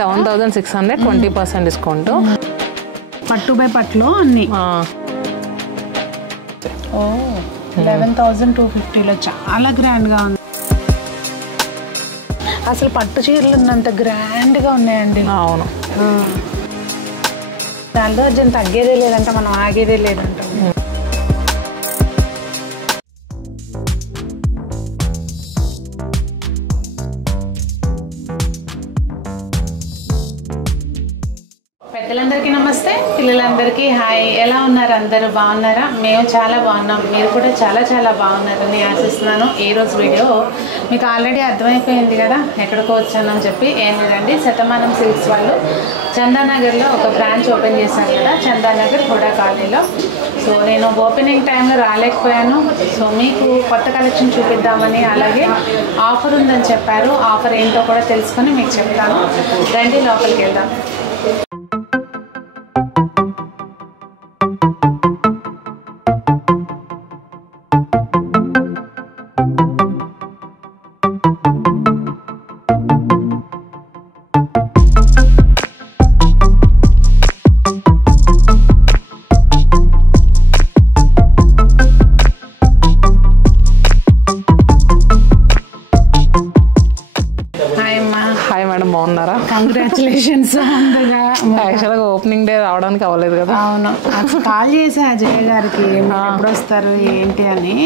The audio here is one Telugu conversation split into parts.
7,600 20% డిస్కౌంట్. పట్టు బై పట్టులో అన్ని 11,250లో చాలా గ్రాండ్గా ఉంది. అసలు పట్టు చీరలు ఉన్నంత గ్రాండ్గా ఉన్నాయండి. అవును, దానిలో అర్జున్ తగ్గేదే లేదంట, మనం ఆగేదే లేదంట. పెద్దలందరికీ నమస్తే, పిల్లలందరికీ హాయ్. ఎలా ఉన్నారు? అందరూ బాగున్నారా? మేము చాలా బాగున్నాం, మీరు కూడా చాలా చాలా బాగున్నారని ఆశిస్తున్నాను. ఈరోజు వీడియో మీకు ఆల్రెడీ అర్థమైపోయింది కదా ఎక్కడికో వచ్చానని చెప్పి. ఏం లేదండి, శతమానం సిల్క్స్ వాళ్ళు చందానగర్లో ఒక బ్రాంచ్ ఓపెన్ చేశారు కదా, చందానగర్ హుడా కాలనీలో. సో నేను ఓపెనింగ్ టైంలో రాలేకపోయాను. సో మీకు కొత్త కలెక్షన్ చూపిద్దామని, అలాగే ఆఫర్ ఉందని చెప్పారు. ఆఫర్ ఏంటో కూడా తెలుసుకొని మీకు చెప్తాను. రండి లోపలికి వెళ్దాం. కంగ్రాచులేషన్స్. యాక్చువల్గా ఓపెనింగ్ డే రావడానికి అవ్వలేదు కదా. అవును, కాల్ చేసా అజయ్ గారికి ఎప్పుడు వస్తారు ఏంటి అని.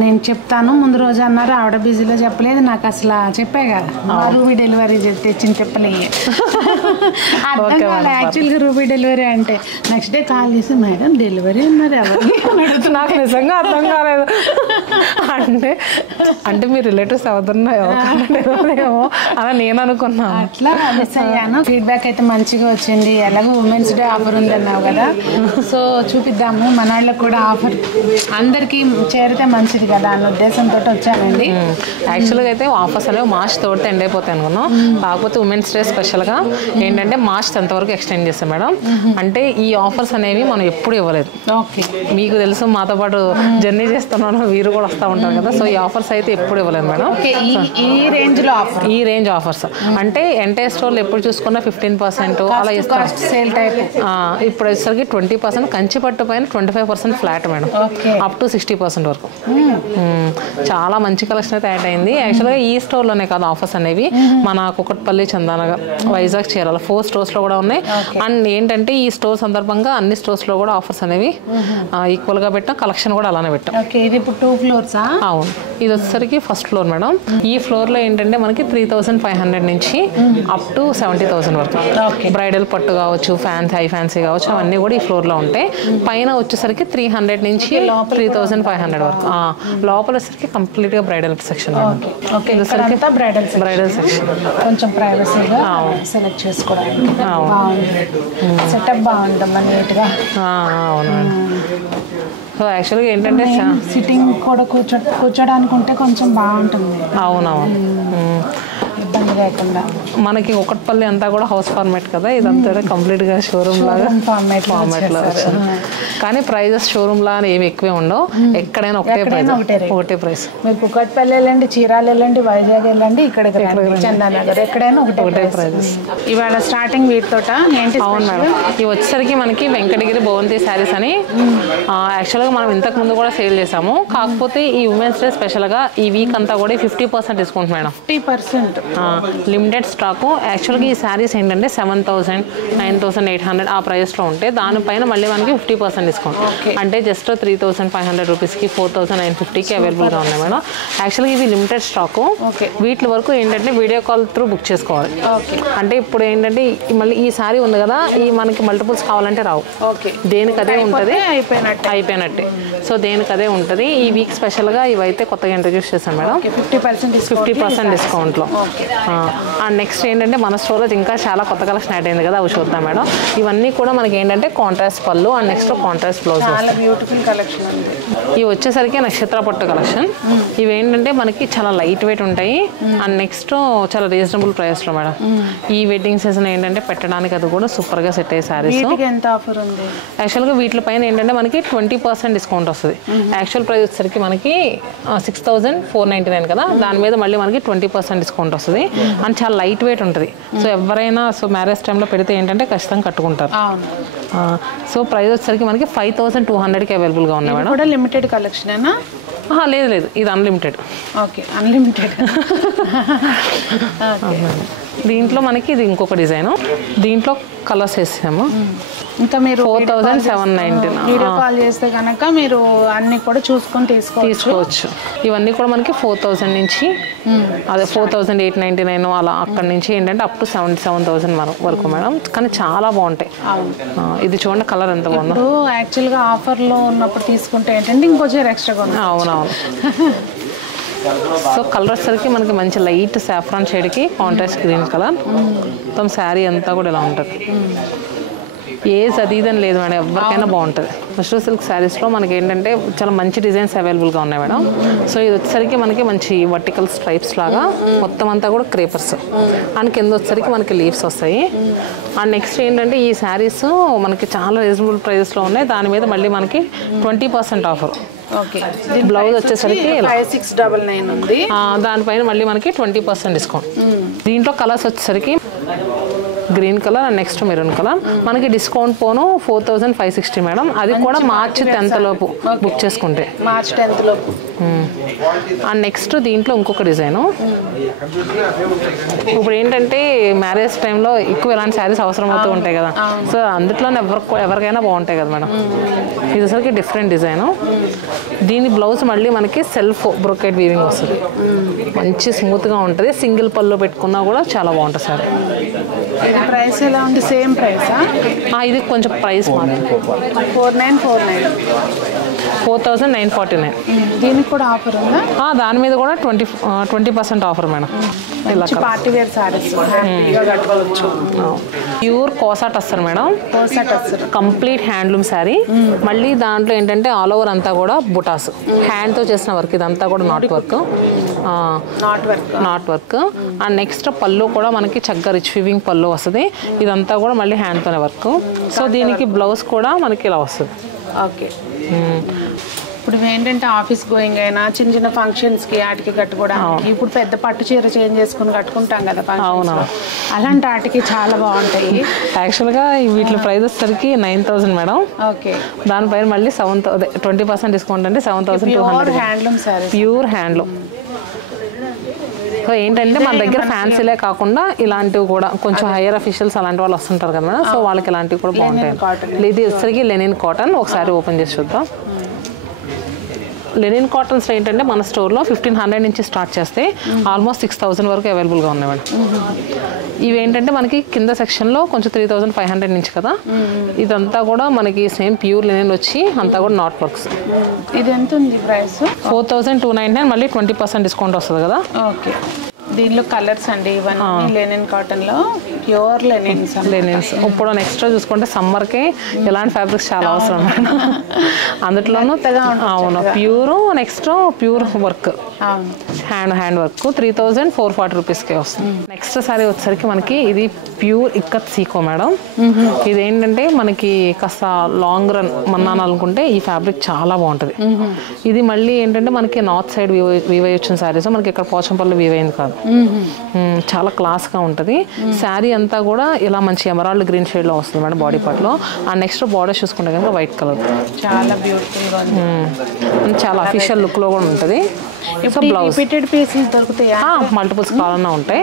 నేను చెప్తాను ముందు రోజు అన్నారు, ఆవిడ బిజీలో చెప్పలేదు. నాకు అసలు చెప్పే కదా రూబీ డెలివరీ తెచ్చింది చెప్పలేదు. అర్థం కాదు యాక్చువల్గా రూబీ డెలివరీ అంటే. నెక్స్ట్ డే కాల్ చేసి మేడం డెలివరీ అన్నారు ఎవరు, నాకు నిజంగా అర్థం కాలేదు. అంటే మీ రిలేటివ్స్ అవుతున్నాయో అని నేను అనుకున్నాను. అట్లా మిస్ అయ్యాను. ఫీడ్బ్యాక్ అయితే మంచిగా వచ్చింది. ఎలాగో ఉమెన్స్ డే ఆఫర్ ఉందన్నావు కదా, సో చూపిద్దాము మన వాళ్ళకి కూడా ఆఫర్ అందరికీ చేరితే మంచిది కదా అన్న ఉద్దేశంతో వచ్చానండి. యాక్చువల్గా అయితే ఆఫర్స్ అనేవి మార్చ్ 3 ఎండ్ అయిపోతాయి అనుకున్నాం. కాకపోతే ఉమెన్స్ డే స్పెషల్గా ఏంటంటే మార్చ్ 10 వరకు ఎక్స్టెండ్ చేస్తాం మేడం. అంటే ఈ ఆఫర్స్ అనేవి మనం ఎప్పుడు ఇవ్వలేదు. ఓకే, మీకు తెలుసు మాతో పాటు జర్నీ చేస్తున్నాను, వీరు కూడా వస్తూ ఉంటారు కదా. సో ఈ ఆఫర్స్ అయితే ఎప్పుడు ఇవ్వలేదు మేడం. ఈ రేంజ్ ఆఫర్స్ అంటే ఎంటైర్ స్టోర్లో ఎప్పుడు చూసుకున్నా 15% అలా ఇస్తాం. ఇప్పుడు వచ్చేసరికి 20%, కంచి పట్టు పైన 25% ఫ్లాట్ మేడం, అప్ టు 60% వరకు. చాలా మంచి కలెక్షన్ అయితే యాడ్ అయింది. యాక్చువల్గా ఈ స్టోర్లోనే కాదు ఆఫర్స్ అనేవి, మన కుకట్పల్లి, చందానగర్, వైజాగ్, చీరాల 4 స్టోర్స్లో కూడా ఉన్నాయి. అండ్ ఏంటంటే ఈ స్టోర్ సందర్భంగా అన్ని స్టోర్స్లో కూడా ఆఫర్స్ అనేవి ఈక్వల్గా పెట్టాం. కలెక్షన్ కూడా అలానే పెట్టాం. ఇది ఇప్పుడు 2 ఫ్లోర్స్. అవును, ఇది వచ్చేసరికి ఫస్ట్ ఫ్లోర్ మేడం. ఈ ఫ్లోర్లో ఏంటంటే మనకి 3,500 నుంచి అప్ టు 70,000 వరకు బ్రైడల్ పట్టు కావచ్చు, హై ఫ్యాన్సీ కావచ్చు, అవన్నీ కూడా ఈ ఫ్లోర్లో ఉంటాయి. పైన వచ్చేసరికి 300 నుంచి 3,500 వరకు. లోపల వచ్చేసరికి కంప్లీట్ గా బ్రైడల్ సెక్షన్. బ్రైడల్ సెక్షన్ కొంచెం ప్రైవసీగా సెలెక్ట్ చేసుకోవడానికి సెటప్ బాగుందమ్మా నీట్ గా. అవును, సో యాక్చువల్గా ఏంటంటే సిట్టింగ్ కూడా కూర్చోడానికి ఉంటే కొంచెం బాగుంటుంది. అవునవును, ఇబ్బంది లేకుండా. మనకి కుకట్పల్లి అంతా కూడా హౌస్ ఫార్మేట్ కదా, ఇదంతా కంప్లీట్ గా షోరూమ్ లాగా ఫార్మేట్ లో వచ్చింది. కానీ ప్రైజెస్ షోరూమ్ లా ఏమి ఎక్కువే ఉండవు. ఎక్కడైనా ఒకటే ప్రైస్. మీరు కుకట్పల్లి వెళ్ళండి, చీరాలు వెళ్ళండి, వైజాగ్ వెళ్ళండి, ఇక్కడికి చందానగర్ ఎక్కడైనా ఒకటే ప్రైజెస్. ఇవాళ స్టార్టింగ్ వీటితోట ఏంటి? అవును మేడం, ఇవి వచ్చేసరికి మనకి వెంకటగిరి భవంతి శారీస్ అని యాక్చువల్గా మనం ఇంతకు ముందు కూడా సేల్ చేసాము. కాకపోతే ఈ ఉమెన్స్ డే స్పెషల్ గా ఈ వీక్ అంతా కూడా 50% డిస్కౌంట్ మేడం. 50% limited stock. యాక్చువల్గా ఈ శారీస్ ఏంటంటే 7,000, 9,800 ఆ ప్రైస్లో ఉంటాయి. దానిపైన మళ్ళీ మనకి 50% డిస్కౌంట్. అంటే జస్ట్ 3,500 రూపీస్కి 4,950కి అవైలబుల్గా ఉన్నాయి మేడం. యాక్చువల్గా ఇవి లిమిటెడ్ స్టాకు. వీటి వరకు ఏంటంటే వీడియో కాల్ త్రూ బుక్ చేసుకోవాలి. అంటే ఇప్పుడు ఏంటంటే మళ్ళీ ఈ శారీ ఉంది కదా, ఈ మనకి మల్టిపుల్స్ కావాలంటే రావు. దేనికి అదే ఉంటుంది, అయిపోయినట్టే. సో దేనికి అదే ఉంటుంది. ఈ వీక్ స్పెషల్గా ఇవైతే కొత్తగా ఇంట్రడ్యూస్ చేశాను మేడం, 50% డిస్కౌంట్లో. అండ్ నెక్స్ట్ ఏంటంటే మన స్టోర్లో ఇంకా చాలా కొత్త కలెక్షన్ యాడ్ అయింది కదా, అవి చూద్దాం మేడం. ఇవన్నీ కూడా మనకి ఏంటంటే కాంట్రాస్ట్ పళ్ళు అండ్ నెక్స్ట్ కాంట్రాస్ట్ బ్లౌజ్. ఇవి వచ్చేసరికి నక్షత్ర పట్టు కలెక్షన్. ఇవి ఏంటంటే మనకి చాలా లైట్ వెయిట్ ఉంటాయి అండ్ నెక్స్ట్ చాలా రీజనబుల్ ప్రైస్లో మేడం. ఈ వెడ్డింగ్ సీజన్ ఏంటంటే పెట్టడానికి అది కూడా సూపర్గా సెట్ అయ్యే శారీస్. యాక్చువల్గా వీటి పైన ఏంటంటే మనకి 20% డిస్కౌంట్ వస్తుంది. యాక్చువల్ ప్రైస్ వచ్చేసరికి మనకి 6,499 కదా, దాని మీద మళ్ళీ మనకి 20% డిస్కౌంట్ వస్తుంది. అండ్ చాలా లైట్ వెయిట్ ఉంటుంది. సో ఎవరైనా సో మ్యారేజ్ టైంలో పెడితే ఏంటంటే ఖచ్చితంగా కట్టుకుంటారు. సో ప్రైస్ వచ్చేసరికి మనకి 5200కి అవైలబుల్గా ఉన్నాయి మేడం. కూడా లిమిటెడ్ కలెక్షనేనా? లేదు లేదు, ఇది అన్లిమిటెడ్. Okay, unlimited. దీంట్లో మనకి ఇది ఇంకొక డిజైన్, దీంట్లో కలర్స్ వేసాము. ఇంకా మీరు 4790 వీడియో కాల్ చేస్తే కనుక మీరు అన్ని కూడా చూసుకొని తీసుకోవచ్చు. ఇవన్నీ కూడా మనకి 4000 నుంచి అదే 4899 అలా అక్కడ నుంచి ఏంటంటే అప్ టు 77,000 వరకు మేడం. కానీ చాలా బాగుంటాయి. ఇది చూడండి కలర్ ఎంత బాగుందో. యాక్చువల్గా ఆఫర్లో ఉన్నప్పుడు తీసుకుంటే ఏంటంటే ఇంకొంచెం ఎక్స్ట్రా. అవునవును. సో కలర్ వచ్చేసరికి మనకి మంచి లైట్ సాఫ్రాన్ షేడ్కి కాంట్రాస్ట్ గ్రీన్ కలర్. మొత్తం శారీ అంతా కూడా ఇలా ఉంటుంది. ఏజ్ అది ఇదని లేదు మేడం, ఎవరికైనా బాగుంటుంది. మష్రూ సిల్క్ శారీస్లో మనకి ఏంటంటే చాలా మంచి డిజైన్స్ అవైలబుల్గా ఉన్నాయి మేడం. సో ఇది వచ్చేసరికి మనకి మంచి వర్టికల్ స్ట్రైప్స్ లాగా మొత్తం అంతా కూడా క్రేపర్స్, అండ్ కింద వచ్చేసరికి మనకి లీవ్స్ వస్తాయి. అండ్ నెక్స్ట్ ఏంటంటే ఈ శారీస్ మనకి చాలా రీజనబుల్ ప్రైస్లో ఉన్నాయి. దాని మీద మళ్ళీ మనకి 20% ఆఫర్. బ్లౌజ్ వచ్చేసరికి 5699 ఉంది. దానిపైన మళ్ళీ మనకి 20% డిస్కౌంట్. దీంట్లో కలర్స్ వచ్చేసరికి green colour and next maroon colour. మనకి డిస్కౌంట్ పోను 4560 మేడం. అది కూడా మార్చి 10th లోపు బుక్ చేసుకుంటే. మార్చి 10th లోపు. అండ్ నెక్స్ట్ దీంట్లో ఇంకొక డిజైను. ఇప్పుడు ఏంటంటే మ్యారేజ్ టైంలో ఎక్కువ ఇలాంటి శారీస్ అవసరం అవుతూ ఉంటాయి కదా. సో అందులోనే ఎవరికైనా బాగుంటాయి కదా మేడం. ఇది వచ్చరికి డిఫరెంట్ డిజైను. దీని బ్లౌజ్ మళ్ళీ మనకి సెల్ఫ్ బ్రోకెట్ వీవింగ్ వస్తుంది. మంచి స్మూత్గా ఉంటుంది. సింగిల్ పళ్ళు పెట్టుకున్నా కూడా చాలా బాగుంటుంది సారీ. ప్రైస్ ఎలా ఉంది? సేమ్ ప్రైసా? ఇది కొంచెం ప్రైస్ మాత్రం 4949. దీనికి కూడా ఆఫర్ ఉందా? దాని మీద కూడా 20% offer madam. Party wear sarees pure kosa tussar madam. Complete handloom saree. మళ్ళీ దాంట్లో ఏంటంటే ఆల్ ఓవర్ అంతా కూడా బుటాస్ హ్యాండ్తో చేసిన వర్క్. ఇదంతా కూడా నాట్ వర్క్. అండ్ నెక్స్ట్ పళ్ళు కూడా మనకి చక్కగా రిచ్ వీవింగ్ పళ్ళు వస్తుంది. ఇదంతా కూడా మళ్ళీ హ్యాండ్తోనే వర్క్. సో దీనికి బ్లౌజ్ కూడా మనకి ఇలా వస్తుంది. ఓకే. ఇప్పుడు ఏంటంటే ఆఫీస్ గోయింగ్ అయినా చిన్న చిన్న ఫంక్షన్స్కి వాటికి కట్టుకోవడానికి ఇప్పుడు పెద్ద పట్టు చీర చేంజ్ చేసుకుని కట్టుకుంటాం కదా. అవును, అలాంటి వాటికి చాలా బాగుంటాయి. యాక్చువల్గా వీటి ప్రైస్ వచ్చేసరికి 9000 మేడం. ఓకే. దానిపైన మళ్ళీ 20% డిస్కౌంట్ అంటే 7200. Handloom sorry, pure handloom. So ఏంటంటే మన దగ్గర ఫ్యాన్సీలే కాకుండా ఇలాంటివి కూడా కొంచెం హైయర్ అఫీషియల్స్ అలాంటి వాళ్ళు వస్తుంటారు కదా మేడం. సో వాళ్ళకి ఇలాంటివి కూడా బాగుంటాయి. ఇది వచ్చరికి లెనిన్ కాటన్. ఒకసారి ఓపెన్ చేసి చూద్దాం. లెనిన్ కాటన్స్ ఏంటంటే మన స్టోర్లో 1500 నుంచి స్టార్ట్ చేస్తే ఆల్మోస్ట్ 6000 వరకు అవైలబుల్గా ఉన్నాయి మేడం. ఇవి ఏంటంటే మనకి కింద సెక్షన్లో కొంచెం 3500 నుంచి కదా. ఇదంతా కూడా మనకి సేమ్ ప్యూర్ లెనిన్ వచ్చి అంతా కూడా నాట్ వర్క్స్. ఇది ఎంత ఉంది ప్రైస్? 4299. మళ్ళీ 20% డిస్కౌంట్ వస్తుంది కదా. ఓకే. దీనిలో కలర్స్ అండి ఇవన్నీ లెనిన్ కాటన్లో ప్యూర్ లెనిన్స్. ఇప్పుడు నెక్స్ట్ చూసుకుంటే సమ్మర్కి ఇలాంటి ఫ్యాబ్రిక్స్ చాలా అవసరం. అందులోనూ అవును pure. Next pure work hand work 3440 రూపీస్కే వస్తుంది. నెక్స్ట్ సారీ వచ్చేసరికి మనకి ఇది ప్యూర్ ఇక్కత్ సీకో మేడం. ఇదేంటంటే మనకి కాస్త లాంగ్ రన్ మన్నాలనుకుంటే ఈ ఫ్యాబ్రిక్ చాలా బాగుంటుంది. ఇది మళ్ళీ ఏంటంటే మనకి నార్త్ సైడ్ వీవై వచ్చిన శారీస్ మనకి ఇక్కడ పోచంపల్లి వీవ్ అయింది కాదు. చాలా క్లాస్గా ఉంటుంది. శారీ అంతా కూడా ఇలా మంచి ఎమరాల్డ్ గ్రీన్ షేడ్లో వస్తుంది మేడం బాడీ పార్ట్లో. అండ్ నెక్స్ట్ బార్డర్ చూసుకుంటే కనుక వైట్ కలర్ చాలా బ్యూటిఫుల్గా ఉంది. చాలా అఫీషియల్ లుక్లో కూడా ఉంటుంది. బ్లౌజ్ పీసెస్ దొరుకుతాయి, మల్టిపుల్స్ కావాలన్నా ఉంటాయి.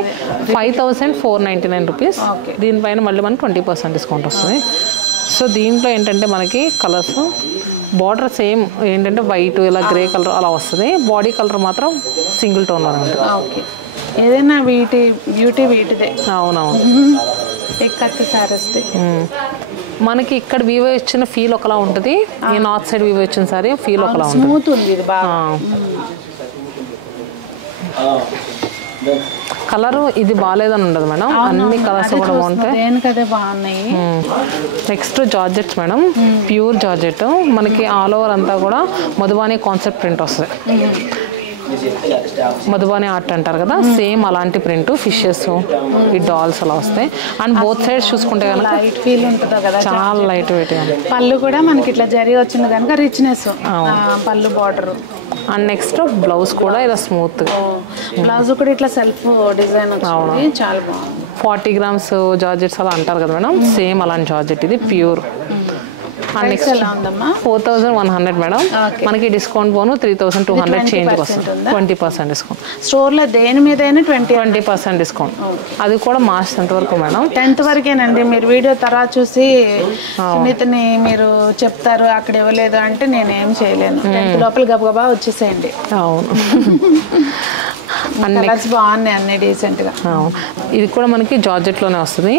5499 రూపీస్. దీనిపైన మళ్ళీ మనకి 20% డిస్కౌంట్ వస్తుంది. సో దీంట్లో ఏంటంటే మనకి కలర్స్ బార్డర్ సేమ్ ఏంటంటే వైట్ ఇలా గ్రే కలర్ అలా వస్తుంది. బాడీ కలర్ మాత్రం సింగిల్ టోన్లో ఉంటుంది. ఓకే. ఏదైనా బ్యూటీ వీటిదే. అవునవును. ఎక్కత్తి సారీస్ మనకి ఇక్కడ వీవో ఇచ్చిన ఫీల్ ఒకలా ఉంటుంది. ఈ నార్త్ సైడ్ వీవో ఇచ్చిన సారీ ఫీల్ ఒకలా ఉంటుంది. కలర్ ఇది బాగాలేదని ఉండదు మేడం. అన్ని కలర్స్ కూడా బాగుంటాయి. Next georgettes madam. Pure georgette. మనకి ఆల్ ఓవర్ అంతా కూడా మధుబాని కాన్సెప్ట్ ప్రింట్ వస్తుంది. మధుబాని ఆర్ట్ అంటారు కదా, సేమ్ అలాంటి ప్రింట్, ఫిషెస్, ఈ డాల్స్ అలా వస్తాయి. అండ్ బోత్ సైడ్స్ చూసుకుంటే కనుక లైట్ ఫీల్ ఉంటుంది కదా, చాలా లైట్ వెయిట్. పళ్ళు కూడా మనకి ఇట్లా జరి వచ్చింది కనుక రిచ్నెస్ పళ్ళు బార్డర్. అండ్ నెక్స్ట్ బ్లౌజ్ కూడా ఇలా స్మూత్, బ్లౌజ్ కూడా ఇట్లా సెల్ఫ్ డిజైన్ వచ్చింది, చాలా బాగుంది. 40 grams జార్జెట్స్ అలా అంటారు కదా మేడం, సేమ్ అలాంటి జార్జెట్ ఇది ప్యూర్. And next 4100 madam. మనకి డిస్కౌంట్ పోను 3200 చేంజ్ వస్తుంది, 20% డిస్కౌంట్. స్టోర్లో దేని మీద 20% డిస్కౌంట్. అది కూడా మార్చ్ 10th వరకు మేడం. 10th వరకేనండి. మీరు వీడియో తర్వాత చూసి సునీతని మీరు చెప్తారు అక్కడ ఇవ్వలేదు అంటే నేనేం చేయలేను. 10th లోపల గబగబా వచ్చేసేయండి. అవును. కలర్స్ బాగున్నాయి అన్ని డీసెంట్ గా. ఇది కూడా మనకి జార్జెట్ లోనే వస్తుంది.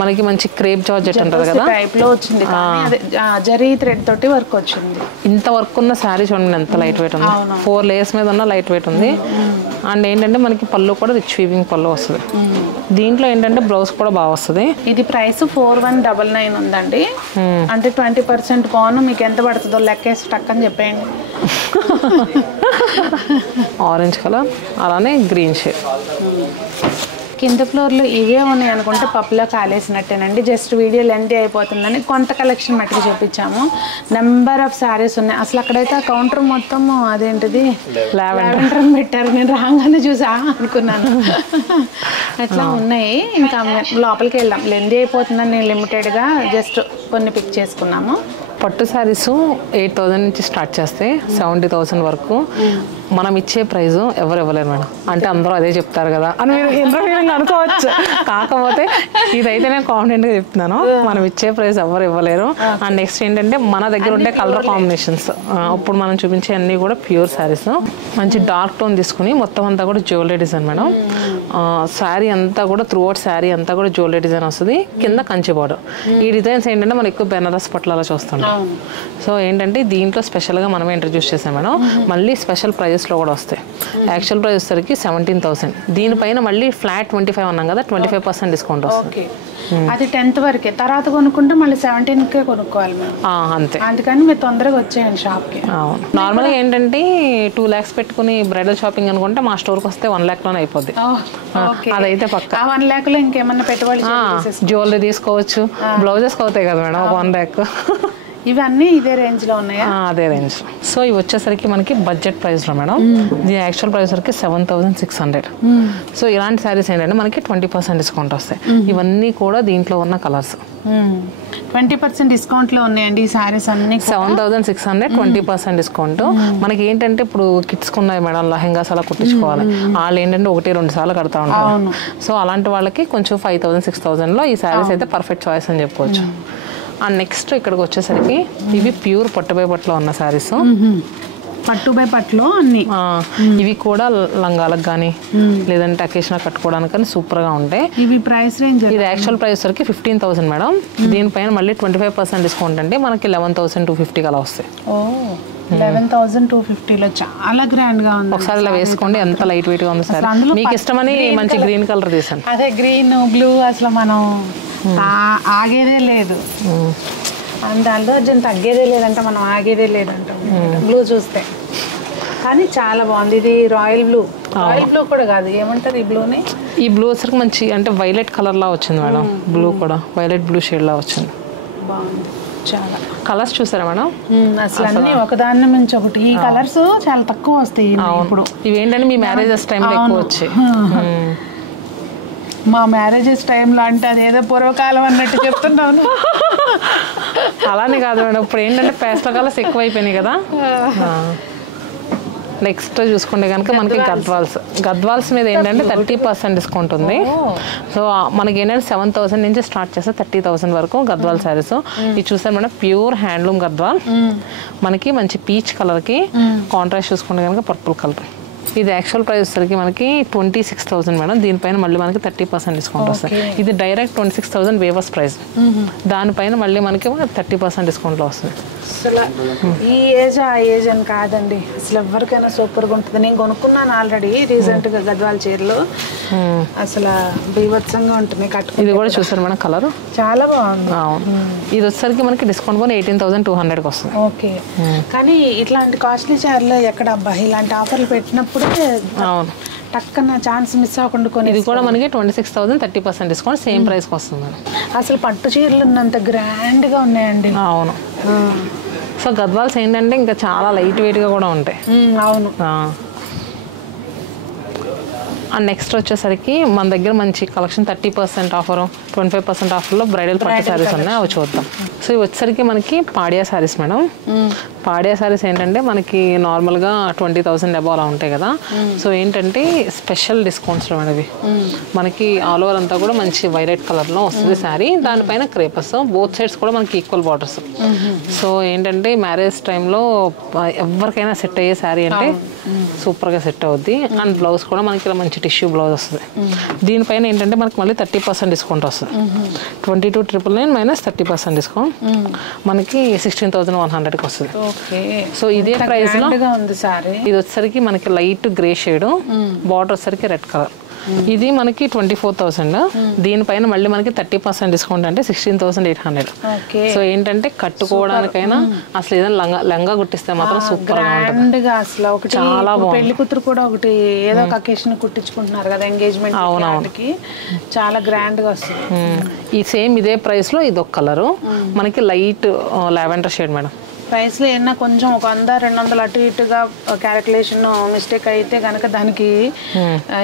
మనకి మంచి క్రేప్ జార్జెట్ అంటారు కదా, టైప్ లో వచ్చింది, జరీ థ్రెడ్ తోటి వర్క్ వచ్చింది. ఇంత వర్క్ ఉన్న శారీ చూడండి ఎంత లైట్ వెయిట్ ఉంది, 4 layers మీద ఉన్న లైట్ వెయిట్ ఉంది. అండ్ ఏంటంటే మనకి పళ్ళు కూడా రిచ్ వీవింగ్ పళ్ళు వస్తుంది. దీంట్లో ఏంటంటే బ్లౌజ్ కూడా బాగా వస్తుంది. ఇది ప్రైస్ 4199 ఉందండి. అంటే 20% పోను మీకు ఎంత పడుతుందో లెక్కేసి టక్ అని చెప్పేయండి. ఆరెంజ్ కలర్ అలానే గ్రీన్ షేడ్. కింద ఫ్లోర్లో ఇవే ఉన్నాయి అనుకుంటే పప్పులో కాలేసినట్టేనండి. జస్ట్ వీడియో లెంతీ అయిపోతుందని కొంత కలెక్షన్ మట్టుకు చూపించాము. నెంబర్ ఆఫ్ శారీస్ ఉన్నాయి. అసలు అక్కడైతే ఆ కౌంటర్ మొత్తం అదేంటిది లావెండర్ పెట్టారు. నేను రాగానే చూసా అనుకున్నాను. అట్లా ఉన్నాయి. ఇంకా లోపలికి వెళ్దాం. లెంతీ అయిపోతుందని నేను లిమిటెడ్గా జస్ట్ కొన్ని పిక్ చేసుకున్నాము. పట్టు శారీస్ 8000 నుంచి స్టార్ట్ చేస్తే 70,000 వరకు మనం ఇచ్చే ప్రైస్ ఎవరు ఇవ్వలేరు మేడం. అంటే అందరూ అదే చెప్తారు కదా అని మీరు ఇంటర్వ్యూగా అనుకోవచ్చు. కాకపోతే ఇదైతే నేను కాన్ఫిడెంట్గా చెప్తున్నాను, మనం ఇచ్చే ప్రైస్ ఎవరు ఇవ్వలేరు. అండ్ నెక్స్ట్ ఏంటంటే మన దగ్గర ఉండే కలర్ కాంబినేషన్స్, ఇప్పుడు మనం చూపించే అన్నీ కూడా ప్యూర్ శారీస్. మంచి డార్క్ టోన్ తీసుకుని మొత్తం అంతా కూడా జ్యువెలరీ డిజైన్ మేడం. శారీ అంతా కూడా త్రూ అవుట్ శారీ అంతా కూడా జ్యువెలరీ డిజైన్ వస్తుంది. కింద కంచి బార్డర్. ఈ డిజైన్స్ ఏంటంటే మనం ఎక్కువ బెనారస్ పట్ల చూస్తుంటాం. సో ఏంటంటే దీంట్లో స్పెషల్గా మనమే ఇంట్రడ్యూస్ చేసాం మేడం. మళ్ళీ స్పెషల్ ప్రైజెస్లో కూడా వస్తాయి. యాక్చువల్ ప్రైస్ వచ్చేసరికి 17,000. దీనిపైన మళ్ళీ ఫ్లాట్ 25 అన్నాం కదా, 25% డిస్కౌంట్ వస్తుంది. అది 10th వరకే. తర్వాత కొనుక్కుంటే మళ్ళీ 17కే కొనుక్కోవాలి మేము. అంతే. అందుకని మీరు తొందరగా వచ్చేయండి షాప్కి. నార్మల్గా ఏంటంటే 2 lakhs పెట్టుకుని బ్రైడల్ షాపింగ్ అనుకుంటే మా స్టోర్కి వస్తే 1 lakh-లోనే అయిపోద్ది. అదైతే పక్క. 1 lakh-లో ఇంకేమన్నా పెట్టుబడి జ్యువెలరీ తీసుకోవచ్చు, బ్లౌజెస్ అవుతాయి కదా మేడం, 1 lakh. ఇవన్నీ ఇదే రేంజ్ లో ఉన్నాయా? అదే రేంజ్. సో ఇవి వచ్చేసరికి మనకి బడ్జెట్ ప్రైస్ లో మేడం. దీని యాక్చువల్ ప్రైస్ వరకు 7,600. సో ఇలాంటి శారీస్ ఏంటంటే మనకి 20% డిస్కౌంట్ వస్తాయి. ఇవన్నీ కూడా దీంట్లో ఉన్న కలర్స్ 20% డిస్కౌంట్ లో ఉన్నాయండి. ఈ శారీస్ అన్ని 7,600, 20% డిస్కౌంట్. మనకి ఏంటంటే ఇప్పుడు కిడ్స్ ఉన్నాయి మేడం, లెహెంగాస్ అలా కుట్టించుకోవాలి. వాళ్ళు ఏంటంటే 1-2 సార్లు కడతా ఉంటారు. సో అలాంటి వాళ్ళకి కొంచెం 5,000, 6,000 లో ఈ శారీస్ అయితే పర్ఫెక్ట్ చాయిస్ అని చెప్పుకోవచ్చు. అండ్ నెక్స్ట్ ఇక్కడికి వచ్చేసరికి ఇవి ప్యూర్ పట్టుబై పట్టులో ఉన్న శారీస్. పట్టు బై పట్టులో అన్ని. ఇవి కూడా లంగాలకు కానీ లేదంటే అకేషన్ కట్టుకోవడానికి కానీ సూపర్ గా ఉంటాయి. ఇవి ప్రైస్ రేంజ్, ఇది యాక్చువల్ ప్రైస్ వరకు 15,000 మేడం. దీనిపైన మళ్ళీ 25% డిస్కౌంట్ అంటే మనకి 11,250 అలా వస్తాయి. 11,250లో చాలా గ్రాండ్ గా ఉంది. ఒకసారి ఇలా వేసుకోండి, ఎంత లైట్ వెయిట్ గా ఉంది సార్. మీకు ఇష్టమని మంచి గ్రీన్ కలర్ తీసాను. అదే గ్రీన్ బ్లూ అసలు మనం ఆగేదే లేదు. దాంట్లో అర్జున్ తగ్గేదే లేదంటే మనం ఆగేదే లేదంటాం బ్లూ చూస్తే. కానీ చాలా బాగుంది. ఇది రాయల్ బ్లూ. రాయల్ బ్లూ కూడా కాదు, ఏమంటారు ఈ బ్లూని? ఈ బ్లూ వచ్చరికి మంచి అంటే వైలెట్ కలర్ లా వచ్చింది మేడం. బ్లూ కూడా వైలెట్ బ్లూ షేడ్ లా వచ్చింది. బాగుంది. చాలా కలర్స్ చూసారా మేడం? అసలు అన్ని ఒకదాని నుంచి ఒకటి. ఈ కలర్స్ చాలా తక్కువ వస్తాయి ఇప్పుడు. ఇవేంటంటే మీ మ్యారేజెస్ టైంలో ఎక్కువ వచ్చాయి. మా మ్యారేజెస్ టైంలో అంటే అదేదో పూర్వకాలం అన్నట్టు చెప్తున్నాను. అలానే కాదు మేడం, ఇప్పుడు ఏంటంటే పేస్టల్ కలర్స్ ఎక్కువ అయిపోయినాయి కదా. నెక్స్ట్ చూసుకుంటే కనుక మనకి గద్వాల్స్ మీద ఏంటంటే 30% డిస్కౌంట్ ఉంది. సో మనకి ఏంటంటే 7,000 నుంచి స్టార్ట్ చేస్తే 30,000 వరకు గద్వాల్ శారీస్. ఇది చూసారు మేడం, ప్యూర్ హ్యాండ్లూమ్ గద్వాల్. మనకి మంచి పీచ్ కలర్కి కాంట్రాస్ట్ చూసుకుంటే కనుక పర్పుల్ కలర్. ఇది యాక్చువల్ ప్రైస్ వచ్చేసరికి మనకి 26,000 మేడం. దీనిపైన మళ్ళీ మనకి 30% డిస్కౌంట్ వస్తుంది. ఇది డైరెక్ట్ 26,000 వేవర్స్ ప్రైస్. దానిపైన మళ్ళీ మనకి 30% డిస్కౌంట్లో వస్తుంది. అసలు ఈ ఏజ్ ఆ ఏజ్ అని కాదండి, అసలు ఎవరికైనా సూపర్గా ఉంటుంది. నేను కొనుక్కున్నాను ఆల్రెడీ రీసెంట్గా గద్వాల చీరలు, అసలు బీభత్సంగా ఉంటుంది. ఇది కూడా చూసారు మేడం కలర్ చాలా బాగుంది. ఇది వచ్చేసరికి మనకి డిస్కౌంట్ పోనీ 18,200కి వస్తుంది. ఓకే, కానీ ఇట్లాంటి కాస్ట్లీ చీరలు ఎక్కడ అబ్బా ఇలాంటి ఆఫర్లు పెట్టినప్పుడే అవును టక్కన ఛాన్స్ మిస్ అవ్వకుండా కొని. ఇది కూడా మనకి 26,000 30% డిస్కౌంట్ సేమ్ ప్రైస్కి వస్తుంది మేడం. అసలు పట్టు చీరలు ఉన్నంత గ్రాండ్గా ఉన్నాయండి. అవును. సో గద్వాల్స్ ఏంటంటే ఇంకా చాలా లైట్ వెయిట్గా కూడా ఉంటాయి. అవును. అండ్ నెక్స్ట్ వచ్చేసరికి మన దగ్గర మంచి కలెక్షన్ 30% ఆఫర్ 25% ఆఫర్లో బ్రైడల్ పట్టు శారీస్ ఉన్నాయి, అవి చూద్దాం. సో ఇవి వచ్చేసరికి మనకి పాడియా శారీస్ మేడం. పాడియా శారీస్ ఏంటంటే మనకి నార్మల్గా 20,000 అబౌవ్ అలా ఉంటాయి కదా. సో ఏంటంటే స్పెషల్ డిస్కౌంట్స్లో మేడం మనకి ఆల్ ఓవర్ అంతా కూడా మంచి వైలెట్ కలర్లో వస్తుంది శారీ, దానిపైన క్రేపర్స్ బోత్ సైడ్స్ కూడా మనకి ఈక్వల్ బార్డర్స్. సో ఏంటంటే మ్యారేజ్ టైంలో ఎవరికైనా సెట్ అయ్యే శారీ అంటే సూపర్గా సెట్ అవుద్ది. అండ్ బ్లౌజ్ కూడా మనకి ఇలా మంచి టిష్యూ బ్లౌజ్ వస్తుంది. దీనిపైన ఏంటంటే మనకి మళ్ళీ 30% డిస్కౌంట్ వస్తుంది. 22,999 మైనస్ 30% డిస్కౌంట్ మనకి 16,100కి వస్తుంది. సో ఇదే ప్రైస్ లో ఇది వచ్చేసరికి మనకి లైట్ గ్రే షేడ్, బార్డర్ వచ్చేసరికి రెడ్ కలర్. ఇది మనకి 24,000, దీనిపైన మళ్ళీ మనకి 30% డిస్కౌంట్ అంటే 16,800. సో ఏంటంటే కట్టుకోవడానికైనా అసలు ఏదైనా లంగా కుట్టిస్తే మాత్రం సూపర్ గా ఉంటుంది. చాలా బాగుంది. పెళ్లి కూతురు కూడా ఒకటి ఏదో ఒక అకేషన్ కుట్టించుకుంటున్నారు కదా ఎంగేజ్మెంట్, అవునవును, చాలా గ్రాండ్ గా వస్తుంది. ఈ సేమ్ ఇదే ప్రైస్ లో ఇది ఒక కలర్ మనకి లైట్ లావెండర్ షేడ్ మేడం. ప్రైస్లో ఏమన్నా కొంచెం ఒక 100-200 అటు ఇటుగా క్యాలిక్యులేషన్ మిస్టేక్ అయితే కనుక దానికి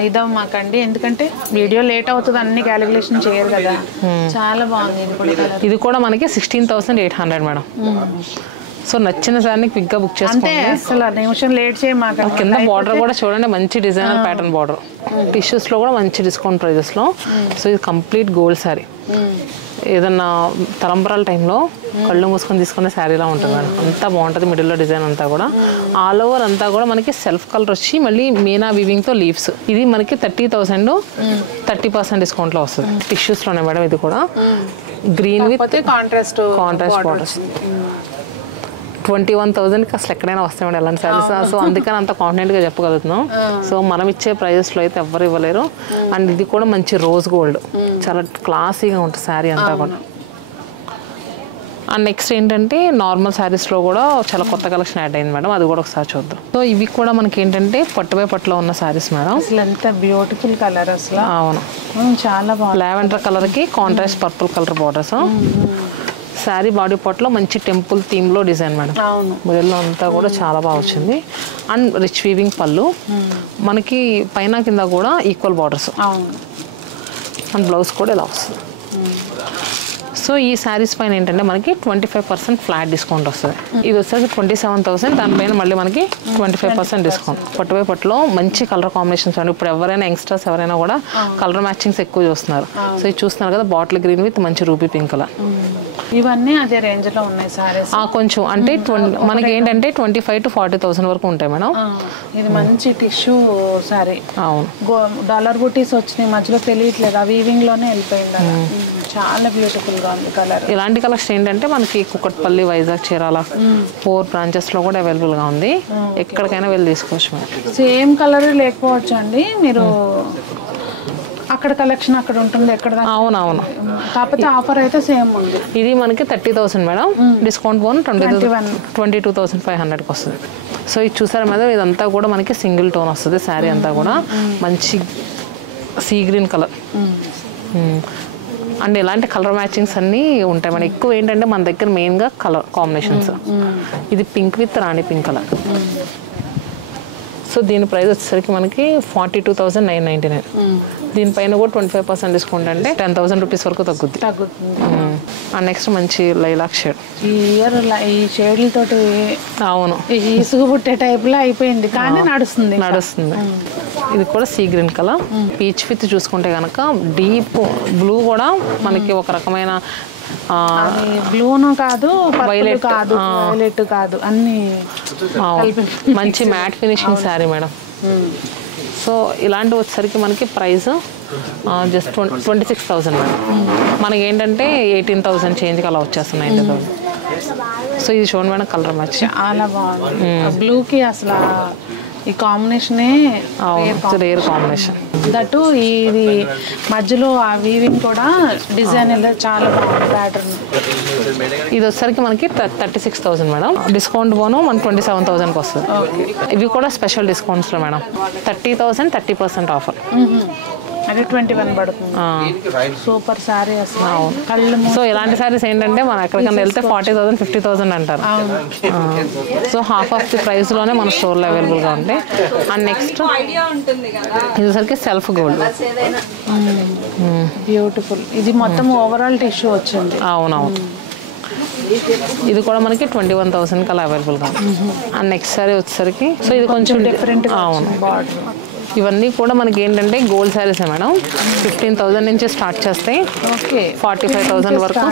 ఇదవ మాకండి, ఎందుకంటే వీడియో లేట్ అవుతుంది, అన్ని క్యాలిక్యులేషన్ చేయరు కదా. చాలా బాగుంది. ఇది కూడా మనకి 16,800 మేడం. సో నచ్చిన సార్ని క్విక్ గా బుక్ చేసుకోండి, అసలు నిమిషం లేట్ చేయమాక. కింద బార్డర్ కూడా చూడండి, మంచి డిజైనర్ ప్యాటర్న్ బార్డర్, టిష్యూస్ లో కూడా మంచి డిస్కౌంట్ ప్రైజెస్ లో. సో ఇది కంప్లీట్ గోల్డ్ శారీ. ఏదన్నా తలంబరాల టైంలో కళ్ళు మూసుకొని తీసుకునే శారీలా ఉంటుంది మేడం. అంతా బాగుంటుంది. మిడిల్లో డిజైన్ అంతా కూడా ఆల్ ఓవర్ అంతా కూడా మనకి సెల్ఫ్ కలర్ వచ్చి మళ్ళీ మీనా వీవింగ్ తో లీవ్స్. ఇది మనకి 30,000 30% డిస్కౌంట్ లో వస్తుంది. టిష్యూస్ లోనే మేడం. ఇది కూడా గ్రీన్ విత్ కాంట్రాస్ట్ బార్డర్స్. 21,000కి అసలు ఎక్కడైనా వస్తాయి మేడం ఎలాంటి శారీస్. సో అందుకని అంత కాన్ఫిడెంట్గా చెప్పగలుగుతున్నాం. సో మనం ఇచ్చే ప్రైజెస్లో అయితే ఎవ్వరు ఇవ్వలేరు. అండ్ ఇది కూడా మంచి రోజ్ గోల్డ్, చాలా క్లాసీగా ఉంటుంది శారీ అంతా కూడా. అండ్ నెక్స్ట్ ఏంటంటే నార్మల్ శారీస్లో కూడా చాలా కొత్త కలెక్షన్ యాడ్ అయింది మేడం, అది కూడా ఒకసారి చూద్దాం. సో ఇవి కూడా మనకి ఏంటంటే పట్టుపై పట్టులో ఉన్న శారీస్ మేడం. అసలు ఎంత బ్యూటిఫుల్ కలర్ అసలు. అవును, చాలా బాగుంది. లావెండర్ కలర్కి contrast purple colour borders. Sari body పార్ట్లో మంచి టెంపుల్ థీమ్లో డిజైన్ మేడం. మిడిల్లో అంతా కూడా చాలా బాగా వచ్చింది. అండ్ రిచ్ వీవింగ్ పళ్ళు, మనకి పైన కింద కూడా ఈక్వల్ బార్డర్స్. అండ్ బ్లౌజ్ కూడా ఇలా వస్తుంది. సో ఈ శారీస్ పైన ఏంటంటే మనకి 25% ఫ్లాట్ డిస్కౌంట్ వస్తుంది. ఇది వచ్చేసి 27,000, దానిపైన మళ్ళీ మనకి 25% డిస్కౌంట్. పట్టుపై పట్టులో మంచి కలర్ కాంబినేషన్స్ అండి. ఇప్పుడు ఎవరైనా యంగ్స్టర్స్ ఎవరైనా కూడా కలర్ మ్యాచింగ్స్ ఎక్కువ చూస్తున్నారు. సో ఇది చూస్తున్నారు కదా, బాటిల్ గ్రీన్ విత్ మంచి రూబీ పింక్ కలర్. ఇవన్నీ అదే రేంజ్ లో ఉన్నాయి సారీస్. కొంచెం అంటే మనకి ఏంటంటే 25,000 to 40,000 వరకు ఉంటాయి మేడం. ఇది మంచి టిష్యూ సారీ. అవును, డాలర్ బుటీస్ వచ్చినాయి మధ్యలో తెలియట్లేదు, ఆ వీవింగ్ లోనే వెళ్ళిపోయింది. చాలా బ్యూటిఫుల్ గా ఉంది కలర్. ఇలాంటి కలెక్షన్ ఏంటంటే మనకి కుకట్పల్లి, వైజాగ్, చీరాల 4 బ్రాంచెస్ లో కూడా అవైలబుల్ గా ఉంది. ఎక్కడికైనా వెళ్ళి తీసుకోవచ్చు మేడం. సేమ్ కలర్ లేకపోవచ్చు అండి, మీరు అక్కడ కలెక్షన్ అక్కడ ఉంటుంది ఎక్కడ. అవునవును, కాకపోతే ఆఫర్ అయితే సేమ్ ఉంది. ఇది మనకి 30,000 మేడం, డిస్కౌంట్ పోను 22,500కి వస్తుంది. సో ఇది చూసారా మేడం, ఇదంతా కూడా మనకి సింగిల్ టోన్ వస్తుంది. శారీ అంతా కూడా మంచి సీ గ్రీన్ కలర్. అండ్ ఇలాంటి కలర్ మ్యాచింగ్స్ అన్నీ ఉంటాయి మన. ఎక్కువ ఏంటంటే మన దగ్గర మెయిన్గా కలర్ కాంబినేషన్స్. ఇది pink with Rani pink colour. So దీని ప్రైస్ వచ్చేసరికి మనకి 42,999. దీనిపైన కూడా 25% డిస్కౌంట్ అంటే 10,000 రూపీస్ వరకు తగ్గుద్ది. అండ్ నెక్స్ట్ మంచి లైలాక్ షేడ్. ఈ ఇయర్ ఈ షేడ్లతోటి అవును ఇసుగు పుట్టే టైప్లో అయిపోయింది, కానీ నడుస్తుంది. ఇది కూడా sea green colour. Peach with చూసుకుంటే కనుక డీప్ బ్లూ కూడా మనకి ఒక రకమైన బ్లూను కాదు, వైలెట్ కాదు, వైలెట్ కాదు, అన్ని మంచి matte finishing sari madam. So ఇలాంటివి వచ్చేసరికి మనకి ప్రైస్ జస్ట్ 26,000 మేడం. మనకి ఏంటంటే 18,000 చేంజ్కి అలా వచ్చేస్తున్నాయి. 90,000. సో ఇది చూడండి మేడం కలర్ మ్యాచ్ చాలా బాగుంది. బ్లూకి అసలు ఈ కాంబినేషనే రేర్ కాంబినేషన్. దట్టు ఇది మధ్యలో ఆ వీవింగ్ కూడా డిజైన్ చాలా బాగుంది ప్యాటర్న్. ఇది వచ్చేసరికి మనకి 36,000 మేడం. డిస్కౌంట్ పోను మనకి 27,000కి వస్తుంది. ఇవి కూడా స్పెషల్ డిస్కౌంట్స్లో మేడం. 30,000 30% ఆఫర్. అదే 21 పడుతుంది. సూపర్ సారీ అసలు. కళ్ళు సో ఇలాంటి సారీస్ ఏంటంటే మనం ఎక్కడికైనా వెళ్తే 40,000 50,000 అంటారు. సో హాఫ్ ఆఫ్ ది ప్రైస్లోనే మన స్టోర్లో అవైలబుల్గా ఉంటాయి. అండ్ నెక్స్ట్ ఇది సరికి సెల్ఫ్ గోల్డ్. బ్యూటిఫుల్. ఇది మొత్తం ఓవరాల్ టిష్యూ వచ్చింది. అవునవును. ఇది కూడా మనకి 21,000కి అలా అవైలబుల్గా. అండ్ నెక్స్ట్ సారీ వచ్చేసరికి సో ఇది కొంచెం డిఫరెంట్. అవును. ఇవన్నీ కూడా మనకి ఏంటంటే గోల్డ్ శారీస్ మేడం. 15,000 నుంచి స్టార్ట్ చేస్తాయి. 45,000 వరకు.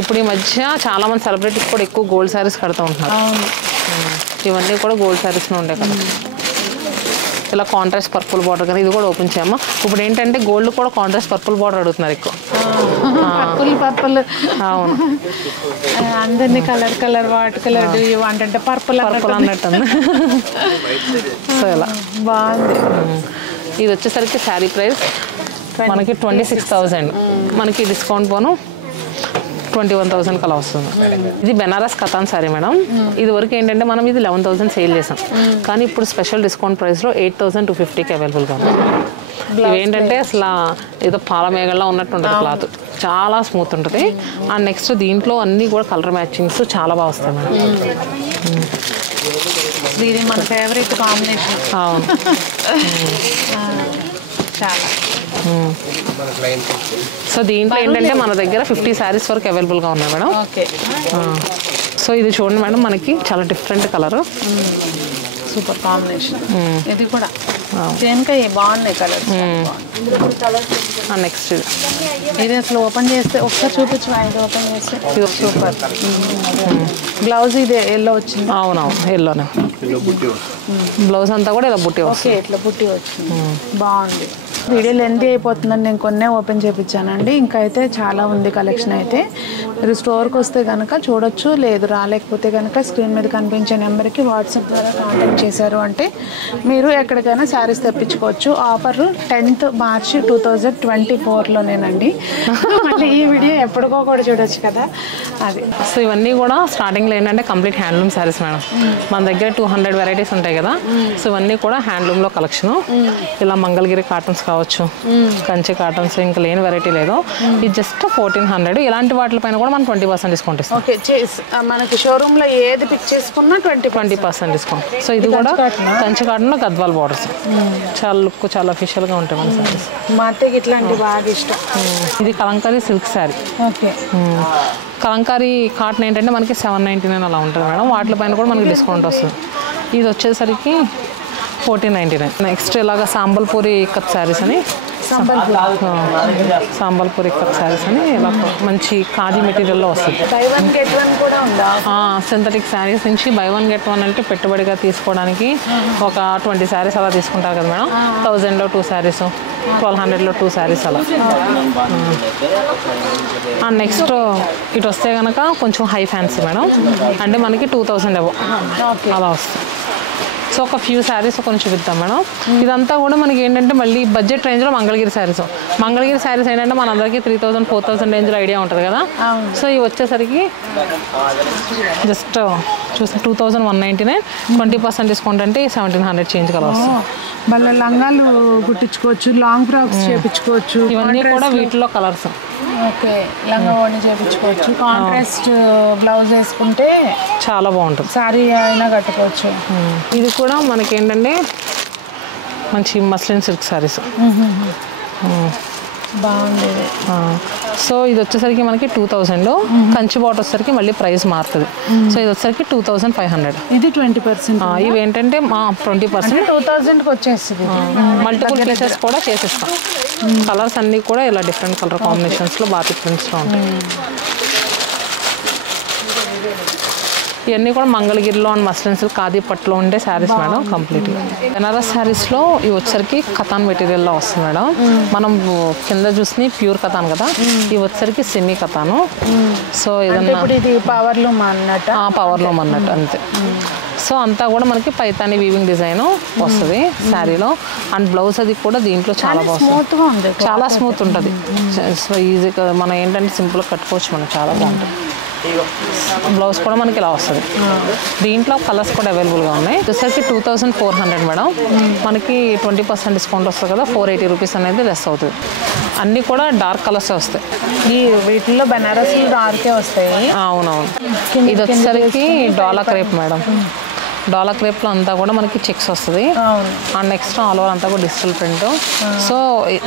ఇప్పుడు ఈ మధ్య చాలా మంది సెలబ్రిటీస్ కూడా ఎక్కువ గోల్డ్ శారీస్ కడుతూ ఉంటున్నారు. ఇవన్నీ కూడా గోల్డ్ శారీస్లో ఉంటాయి కదా. ఇలా కాంట్రాస్ట్ పర్పుల్ బార్డర్ కానీ ఇది కూడా ఓపెన్ చేయమ్మా. ఇప్పుడు ఏంటంటే గోల్డ్ కూడా కాంట్రాస్ట్ పర్పుల్ బార్డర్ అడుగుతున్నారు ఎక్కువ. పర్పుల్ అవును. అందరినీ కలర్ వాట్ కలర్ అంటే పర్పుల్ అన్నట్టుంది. సో ఇలా బాగుంది. ఇది వచ్చేసరికి శారీ ప్రైస్ మనకి 26,000. మనకి డిస్కౌంట్ పోను 21,000కి అలా వస్తుంది. ఇది బెనారస్ కథాన్ సారీ మేడం. ఇది వరకు ఏంటంటే మనం ఇది 11,000 సేల్ చేసాం. కానీ ఇప్పుడు స్పెషల్ డిస్కౌంట్ ప్రైస్లో 8,250కి అవైలబుల్గా ఉంది. ఇవేంటంటే అసలు ఏదో పాల మేఘల్లో ఉన్నట్టు ఉంటుంది క్లాత్. చాలా స్మూత్ ఉంటుంది. అండ్ నెక్స్ట్ దీంట్లో అన్నీ కూడా కలర్ మ్యాచింగ్స్ చాలా బాగా వస్తాయి మేడం. ఇది మన ఫేవరెట్ కాంబినేషన్. అవును. చాలా. సో దీంట్లో ఏంటంటే మన దగ్గర 50 శారీస్ వరకు అవైలబుల్గా ఉన్నాయి మేడం. ఓకే. సో ఇది చూడండి మేడం మనకి చాలా డిఫరెంట్ కలర్. Super combination. ఇది కూడా సేమ్గా బాగున్నాయి కలర్. నెక్స్ట్ ఇది అసలు ఓపెన్ చేస్తే ఒకసారి చూపించు. ఇది ఓపెన్ చేస్తే సూపర్. బ్లౌజ్ ఇది ఎల్లో వచ్చింది. అవునవును ఎల్లోనే. బ్లౌజ్ అంతా కూడా ఇలా బుట్టి వస్తుంది. ఇట్లా బుట్టి వచ్చింది. బాగుంది. వీడియో లెంతీ అయిపోతుందని నేను కొన్నే ఓపెన్ చేయించానండి. ఇంకా అయితే చాలా ఉంది కలెక్షన్. అయితే మీరు స్టోర్కి వస్తే కనుక చూడొచ్చు. లేదు రాలేకపోతే కనుక స్క్రీన్ మీద కనిపించే నెంబర్కి వాట్సాప్ ద్వారా కాంటాక్ట్ చేశారు అంటే మీరు ఎక్కడికైనా శారీస్ తెప్పించుకోవచ్చు. ఆఫర్ 10th March 2024లోనేనండి. మళ్ళీ ఈ వీడియో ఎప్పటికో కూడా చూడొచ్చు కదా. అది. సో ఇవన్నీ కూడా స్టార్టింగ్లో ఏంటంటే కంప్లీట్ హ్యాండ్లూమ్ శారీస్ మేడం. మన దగ్గర 200 వెరైటీస్ ఉంటాయి కదా. సో ఇవన్నీ కూడా హ్యాండ్లూమ్లో కలెక్షన్. ఇలా మంగళగిరి కాటన్స్ కావచ్చు, కంచి కాటన్స్, ఇంకా లేని వెరైటీ లేదు. ఇది జస్ట్ 1400. ఇలాంటి వాటిపైన కూడా మనం 20% డిస్కౌంట్ ఇస్తాం. ఓకే. మనకి షోరూమ్ లో ఏది పిక్ చేసుకున్నా 20% డిస్కౌంట్. సో ఇది కూడా కంచి కాటన్లో గద్వాల్ బార్డర్స్. చాలా లుక్ చాలా అఫీషియల్ గా ఉంటాయి మన సారీస్. మా అత్తకి ఇట్లాంటి బాగా ఇష్టం. ఇది Kalamkari silk sari. Okay. Kalamkari cotton ఏంటంటే మనకి 799 అలా ఉంటుంది మేడం. వాటిపైన కూడా మనకి డిస్కౌంట్ వస్తుంది. ఇది వచ్చేసరికి 1499. నెక్స్ట్ ఇలాగా సాంబల్పూరి ఇక్కత్ శారీస్ అని సాంబల్పూరి ఇక్కత్ శారీస్ అని ఇలా మంచి ఖాదీ మెటీరియల్లో వస్తుంది. బై వన్ గెట్ వన్ కూడా ఉందా? సింథటిక్ శారీస్ నుంచి బై వన్ గెట్ వన్ అంటే పెట్టుబడిగా తీసుకోవడానికి ఒక 20 శారీస్ అలా తీసుకుంటారు కదా మేడం. 1000లో 2 శారీస్, 1200లో 2 శారీస్ అలా. నెక్స్ట్ ఇటు వస్తే కనుక కొంచెం హై ఫ్యాన్సీ మేడం. అంటే మనకి 2000 అలా వస్తుంది. సో ఒక ఫ్యూ శారీస్ కొంచెం చూపిద్దాం మేడం. ఇదంతా కూడా మనకి ఏంటంటే మళ్ళీ బడ్జెట్ రేంజ్లో మంగళగిరి శారీస్. మంగళగిరి శారీస్ ఏంటంటే మనందరికీ 3000 4000 రేంజ్లో ఐడియా ఉంటుంది కదా. సో ఇవి వచ్చేసరికి జస్ట్ చూసి 2199. 20% డిస్కౌంట్ అంటే 1700 చేంజ్ కలర్ వస్తుంది. మళ్ళీ లంగాలు కుట్టించుకోవచ్చు, లాంగ్ ఫ్రాక్స్ చేయించుకోవచ్చు. ఇవన్నీ కూడా వీటిలో కలర్స్. ఓకే. లంగా ఓణి చేయించుకోవచ్చు. కాంట్రాస్ట్ బ్లౌజ్ వేసుకుంటే చాలా బాగుంటుంది. సారీ అయినా కట్టుకోవచ్చు. ఇది కూడా మనకి ఏంటంటే మంచి మస్లిన్ సిల్క్ శారీస్. బాగుంది. సో ఇది వచ్చేసరికి మనకి 2000. కంచి బాట్ వచ్చేసరికి మళ్ళీ ప్రైస్ మారుతుంది. సో ఇది వచ్చేసరికి 2500. ఇది 20%. ఇవి ఏంటంటే 20% 2000కి వచ్చేస్తుంది. మల్టిపుల్ పీసెస్ కూడా చేసిస్తాం. కలర్స్ అన్నీ కూడా ఇలా డిఫరెంట్ కలర్ కాంబినేషన్స్లో బాగా డిఫరెన్స్లో ఉంటాయి. ఇవన్నీ కూడా మంగళగిరిలో అండ్ మస్లిన్ సిల్క్ ఖాదీ పట్టులో ఉండే శారీస్ మేడం కంప్లీట్గా. బెనారస్ శారీస్లో ఇవి వచ్చరికి కథాన్ మెటీరియల్లో వస్తుంది మేడం. మనం కింద చూసి ప్యూర్ కథాన్ కదా, ఇవి వచ్చరికి సెమీ కథాను. సో ఏదన్నా ఇది పవర్లూమ్ అన్నట్టు, పవర్లూమ్ అన్నట్టు అంతే. సో అంతా కూడా మనకి పైతాని వీవింగ్ డిజైన్ వస్తుంది శారీలో. అండ్ బ్లౌజ్ అది కూడా దీంట్లో చాలా బాగుంటుంది, చాలా స్మూత్ ఉంటుంది. సో ఈజీగా మనం ఏంటంటే సింపుల్గా కట్టుకోవచ్చు మనం, చాలా బాగుంటుంది. బ్లౌజ్ కూడా మనకి ఇలా వస్తుంది. దీంట్లో కలర్స్ కూడా అవైలబుల్గా ఉన్నాయి. వచ్చేసరికి 2400 మేడం. మనకి 20% డిస్కౌంట్ వస్తుంది కదా, 480 రూపీస్ అనేది లెస్ అవుతుంది. అన్నీ కూడా డార్క్ కలర్స్ వస్తాయి. ఈ వీటిల్లో బనారస్ డార్కే వస్తాయి. అవునవును. ఇది వచ్చేసరికి డోలా క్రేప్ మేడం. డోలా క్రేప్లో అంతా కూడా మనకి చెక్స్ వస్తుంది. అండ్ నెక్స్ట్ ఆల్ ఓవర్ అంతా కూడా డిజిటల్ ప్రింట్. సో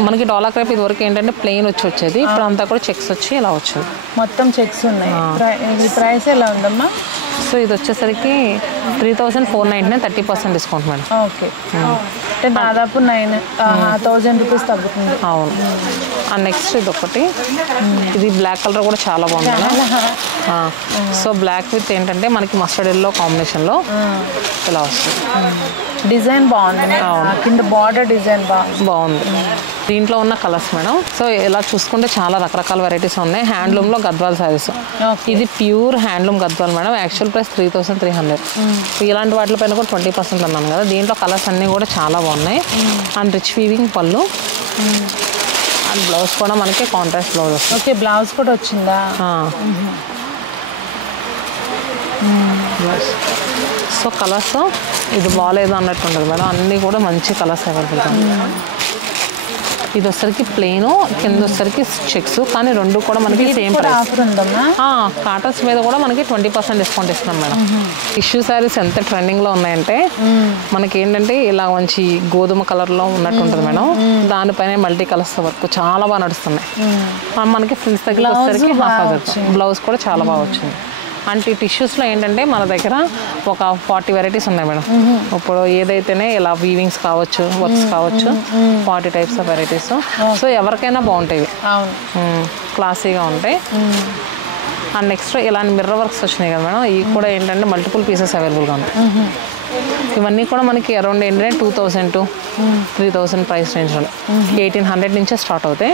మనకి డోలా క్రేప్ ఇది వరకు ఏంటంటే ప్లెయిన్ వచ్చేది, ఇప్పుడు అంతా కూడా చెక్స్ వచ్చి ఇలా వచ్చింది. మొత్తం చెక్స్ ఉన్నాయి. ప్రైస్ ఎలా ఉందమ్మా? సో ఇది వచ్చేసరికి 3499, 30% డిస్కౌంట్ మేడం. ఓకే, అంటే దాదాపు 9000 రూపీస్ తగ్గుతుంది. అవును. అండ్ నెక్స్ట్ ఇది ఒకటి, ఇది బ్లాక్ కలర్ కూడా చాలా బాగుంది మేడం. సో బ్లాక్ విత్ ఏంటంటే మనకి మస్టర్డ్ ఎల్లో కాంబినేషన్లో ఇలా వస్తుంది. డిజైన్ బాగుంది, కింద బార్డర్ డిజైన్ బాగుంది. దీంట్లో ఉన్న కలర్స్ మేడం. సో ఇలా చూసుకుంటే చాలా రకరకాల వెరైటీస్ ఉన్నాయి. హ్యాండ్లూమ్లో గద్వాల్ శారీస్. ఇది pure handloom Gadwal madam. Actual price 3300. ఇలాంటి వాటిపైన కూడా 20% అన్నాను కదా. దీంట్లో కలర్స్ అన్నీ కూడా చాలా బాగున్నాయి. అండ్ రిచ్ వీవింగ్ పళ్ళు అండ్ బ్లౌజ్ కూడా మనకి కాంట్రాస్ట్ బ్లౌజ్ వస్తుంది. ఓకే, బ్లౌజ్ కూడా వచ్చిందా? సో కలర్స్ ఇది బాగాలేదు అన్నట్టు ఉండదు మేడం. అన్నీ కూడా మంచి కలర్స్ అవైలబుల్. ఇది వచ్చరికి ప్లెయిన్, కింద వచ్చరికి చెక్స్, కానీ రెండు కూడా మనకి సేమ్ ప్రైస్. కాటన్స్ మీద కూడా మనకి 20% డిస్కౌంట్ ఇస్తున్నాం మేడం. టిష్యూ శారీస్ ఎంత ట్రెండింగ్లో ఉన్నాయంటే మనకి ఏంటంటే ఇలా మంచి గోధుమ కలర్లో ఉన్నట్టు ఉంటుంది మేడం. దానిపైన మల్టీ కలర్స్ వర్క్ చాలా బాగా నడుస్తున్నాయి. మనకి ఫ్రిల్స్ దగ్గర వచ్చేసరికి బ్లౌజ్ కూడా చాలా బాగా వచ్చింది. అంటే ఈ టిష్యూస్లో ఏంటంటే మన దగ్గర ఒక 40 వెరైటీస్ ఉన్నాయి మేడం. ఇప్పుడు ఏదైతేనే ఇలా వీవింగ్స్ కావచ్చు, వర్క్స్ కావచ్చు, 40 టైప్స్ ఆఫ్ వెరైటీస్. సో ఎవరికైనా బాగుంటాయి, క్లాసీగా ఉంటాయి. అండ్ నెక్స్ట్ ఇలాంటి మిర్రర్ వర్క్స్ వచ్చినాయి కదా మేడం. ఇవి కూడా ఏంటంటే మల్టిపుల్ పీసెస్ అవైలబుల్గా ఉన్నాయి. ఇవన్నీ కూడా మనకి అరౌండ్ ఏంటంటే 2000 to 3000 ప్రైస్ రేంజ్లో 1800 నుంచే స్టార్ట్ అవుతాయి.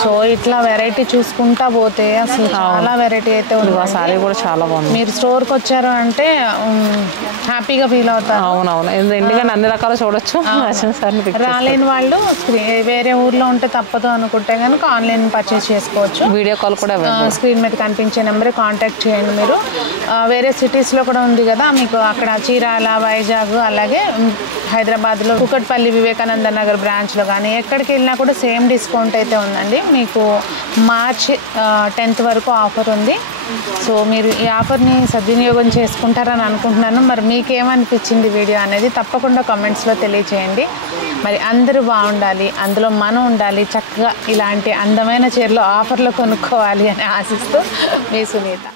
సో ఇట్లా వెరైటీ చూసుకుంటా పోతే అసలు చాలా వెరైటీ అయితే ఉంది. ఆ సారీ కూడా చాలా బాగుంది. మీరు స్టోర్కి వచ్చారు అంటే హ్యాపీగా ఫీల్ అవుతారు. అవునవును, ఎందుకంటే అన్ని రకాలు చూడొచ్చు. రాలేని వాళ్ళు వేరే ఊర్లో ఉంటే తప్పదు అనుకుంటే కనుక ఆన్లైన్ పర్చేస్ చేసుకోవచ్చు. వీడియో కాల్ కూడా స్క్రీన్ మీద కనిపించే నెంబర్ కాంటాక్ట్ చేయండి. మీరు వేరే సిటీస్లో కూడా ఉంది కదా మీకు, అక్కడ చీరాల, వైజాగ్, అలాగే హైదరాబాద్లో కుకట్పల్లి వివేకానంద నగర్ బ్రాంచ్లో కానీ ఎక్కడికి వెళ్ళినా కూడా సేమ్ డిస్కౌంట్ అయితే ఉందండి. మీకు మార్చ్ 10th వరకు ఆఫర్ ఉంది. సో మీరు ఈ ఆఫర్ని సద్వినియోగం చేసుకుంటారని అనుకుంటున్నాను. మరి మీకేమనిపించింది వీడియో అనేది తప్పకుండా కామెంట్స్లో తెలియచేయండి. మరి అందరూ బాగుండాలి, అందులో మనం ఉండాలి, చక్కగా ఇలాంటి అందమైన చీరలు ఆఫర్లు కొనుక్కోవాలి అని ఆశిస్తూ మీ సునీత.